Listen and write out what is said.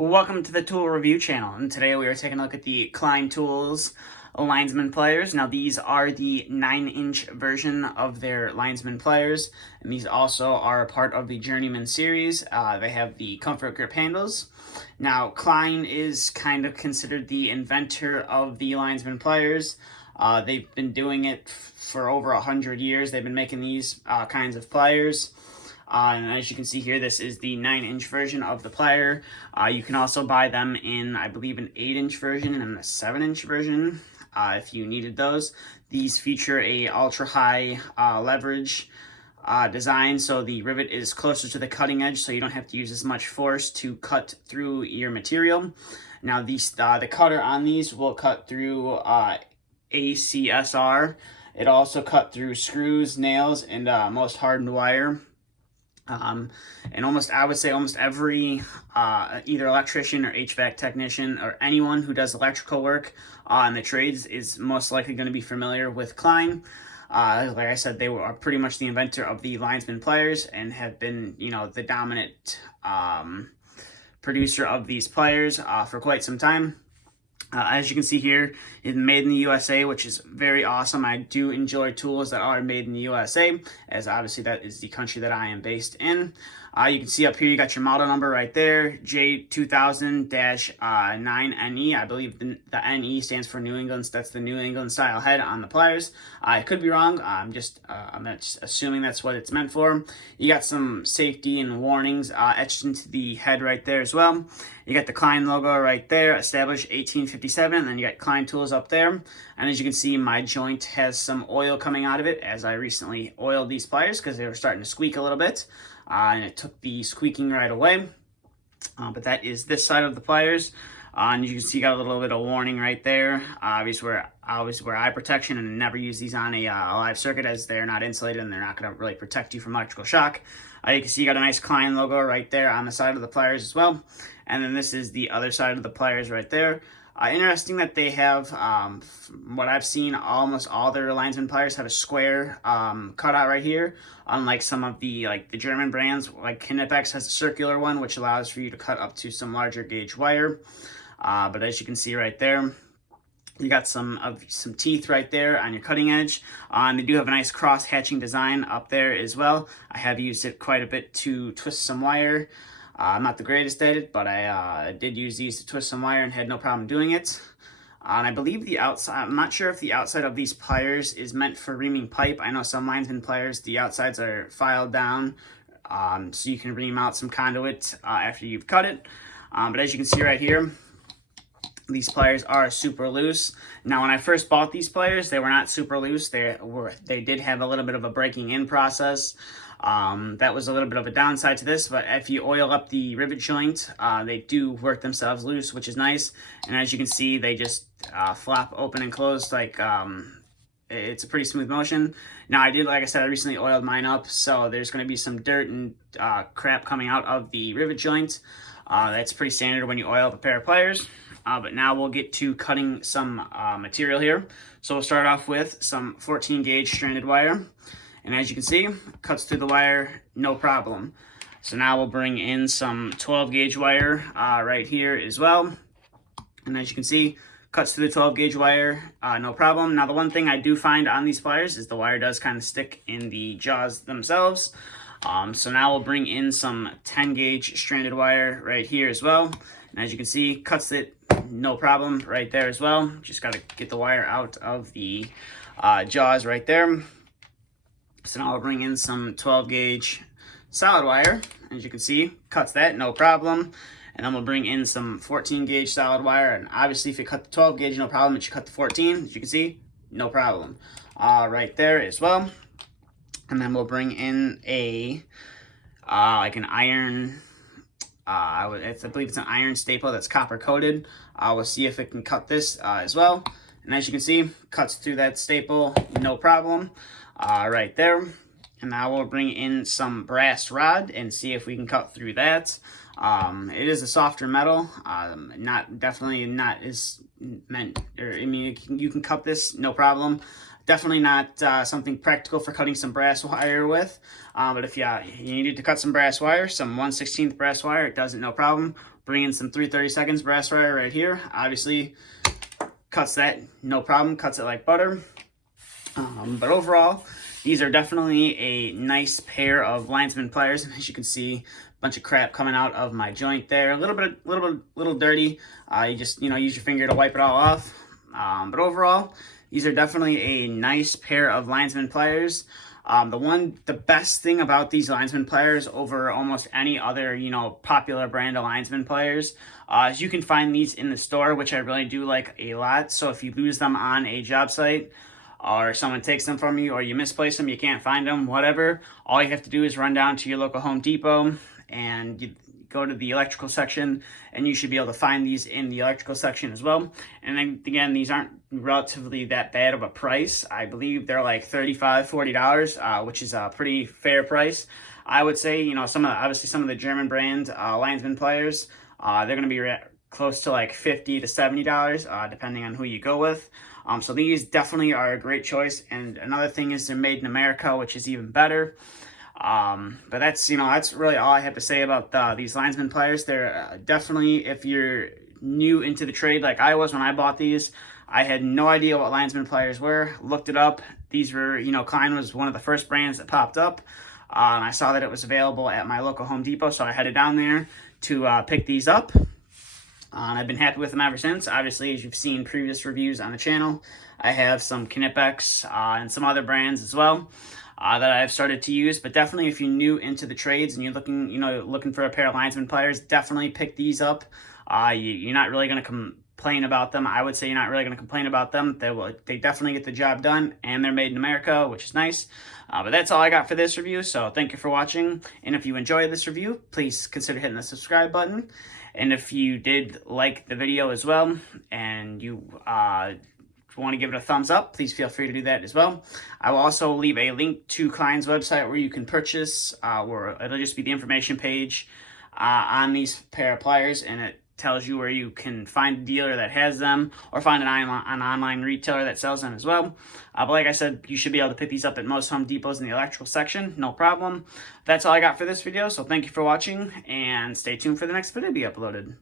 Welcome to the Tool Review channel, and today we are taking a look at the Klein Tools Linesman pliers. Now these are the 9-inch version of their Linesman pliers, and these also are a part of the Journeyman series. They have the comfort grip handles. Now Klein is kind of considered the inventor of the Linesman pliers. They've been doing it for over 100 years. They've been making these kinds of pliers. And as you can see here, this is the 9-inch version of the plier. You can also buy them in, I believe, an 8-inch version and a 7-inch version if you needed those. These feature a ultra-high leverage design, so the rivet is closer to the cutting edge, so you don't have to use as much force to cut through your material. Now, the cutter on these will cut through ACSR. It also cut through screws, nails, and most hardened wire. And I would say almost every either electrician or HVAC technician or anyone who does electrical work in the trades is most likely going to be familiar with Klein. Like I said, they are pretty much the inventor of the Linesman pliers and have been, the dominant producer of these pliers for quite some time. As you can see here, it's made in the USA, which is very awesome. I do enjoy tools that are made in the USA, as obviously that is the country that I am based in. You can see up here, you got your model number right there, J2000-9NE. I believe the NE stands for New England. So that's the New England style head on the pliers. I could be wrong. I'm just assuming that's what it's meant for. You got some safety and warnings etched into the head right there as well. You got the Klein logo right there, established 1857, and then you got Klein Tools up there. And as you can see, my joint has some oil coming out of it, as I recently oiled these pliers because they were starting to squeak a little bit. And it took the squeaking right away. But that is this side of the pliers. And you can see you got a little bit of warning right there. Obviously, I always wear eye protection and never use these on a live circuit, as they're not insulated and they're not going to really protect you from electrical shock. You can see you got a nice Klein logo right there on the side of the pliers as well. And then this is the other side of the pliers right there. Interesting that they have, from what I've seen, almost all their Linesman pliers have a square cutout right here. Unlike some of the German brands, like Knipex has a circular one, which allows for you to cut up to some larger gauge wire. But as you can see right there, you got some teeth right there on your cutting edge. They do have a nice cross hatching design up there as well. I have used it quite a bit to twist some wire. I'm not the greatest at it, but I did use these to twist some wire and had no problem doing it. And I believe the outside, I'm not sure if the outside of these pliers is meant for reaming pipe. I know some Linesman pliers, the outsides are filed down, so you can ream out some conduit after you've cut it. But as you can see right here, these pliers are super loose. Now, when I first bought these pliers, they were not super loose. They did have a little bit of a breaking in process. That was a little bit of a downside to this, but if you oil up the rivet joint, they do work themselves loose, which is nice. And as you can see, they just flap open and close like it's a pretty smooth motion. Now, like I said, I recently oiled mine up, so there's going to be some dirt and crap coming out of the rivet joint. That's pretty standard when you oil up a pair of pliers. But now we'll get to cutting some material here. So we'll start off with some 14 gauge stranded wire. And as you can see, cuts through the wire, no problem. So now we'll bring in some 12 gauge wire right here as well. And as you can see, cuts through the 12 gauge wire, no problem. Now, the one thing I do find on these pliers is the wire does kind of stick in the jaws themselves. So now we'll bring in some 10 gauge stranded wire right here as well. And as you can see, cuts it, no problem right there as well. Just got to get the wire out of the jaws right there. So now I'll bring in some 12 gauge solid wire. As you can see, cuts that, no problem. And then we'll bring in some 14 gauge solid wire. And obviously, if you cut the 12 gauge, no problem. But you cut the 14, as you can see, no problem. Right there as well. And then we'll bring in like an iron, I believe it's an iron staple that's copper coated. We'll see if it can cut this as well. And as you can see, cuts through that staple, no problem. Right there. And now we'll bring in some brass rod and see if we can cut through that. It is a softer metal, definitely not as meant, or I mean, you can cut this, no problem. Definitely not something practical for cutting some brass wire with. But if you needed to cut some brass wire, some 1/16 brass wire, it does it no problem. Bring in some 3/32 brass wire right here. Obviously, cuts that no problem. Cuts it like butter. But overall, these are definitely a nice pair of Lineman pliers. As you can see, a bunch of crap coming out of my joint there. A little dirty. You just use your finger to wipe it all off. But overall, these are definitely a nice pair of Lineman pliers. The best thing about these Lineman pliers over almost any other, popular brand of Lineman pliers, is you can find these in the store, which I really do like a lot. So if you lose them on a job site, or someone takes them from you, or you misplace them, you can't find them, whatever, all you have to do is run down to your local Home Depot and you go to the electrical section, and you should be able to find these in the electrical section as well. And then again, these aren't relatively that bad of a price. I believe they're like $35, $40, which is a pretty fair price. I would say, some of the German brand Lineman pliers, they're going to be close to like $50 to $70, depending on who you go with. So these definitely are a great choice. And another thing is they're made in America, which is even better. But that's really all I have to say about these Lineman pliers. They're definitely, if you're new into the trade like I was when I bought these, I had no idea what Lineman pliers were. Looked it up. These were, Klein was one of the first brands that popped up. And I saw that it was available at my local Home Depot, so I headed down there to pick these up. I've been happy with them ever since. Obviously, as you've seen previous reviews on the channel, I have some Knipex and some other brands as well that I've started to use. But definitely, if you're new into the trades and you're looking for a pair of Lineman pliers, definitely pick these up. You're not really going to complain about them. I would say you're not really going to complain about them. They definitely get the job done, and they're made in America, which is nice. But that's all I got for this review. So thank you for watching. And if you enjoyed this review, please consider hitting the subscribe button. And if you did like the video as well, and you want to give it a thumbs up, please feel free to do that as well. I will also leave a link to Klein's website where you can purchase, where it'll just be the information page on these pair of pliers, and it tells you where you can find a dealer that has them, or find an online retailer that sells them as well. But like I said, you should be able to pick these up at most Home Depots in the electrical section, no problem. That's all I got for this video, so thank you for watching, and stay tuned for the next video to be uploaded.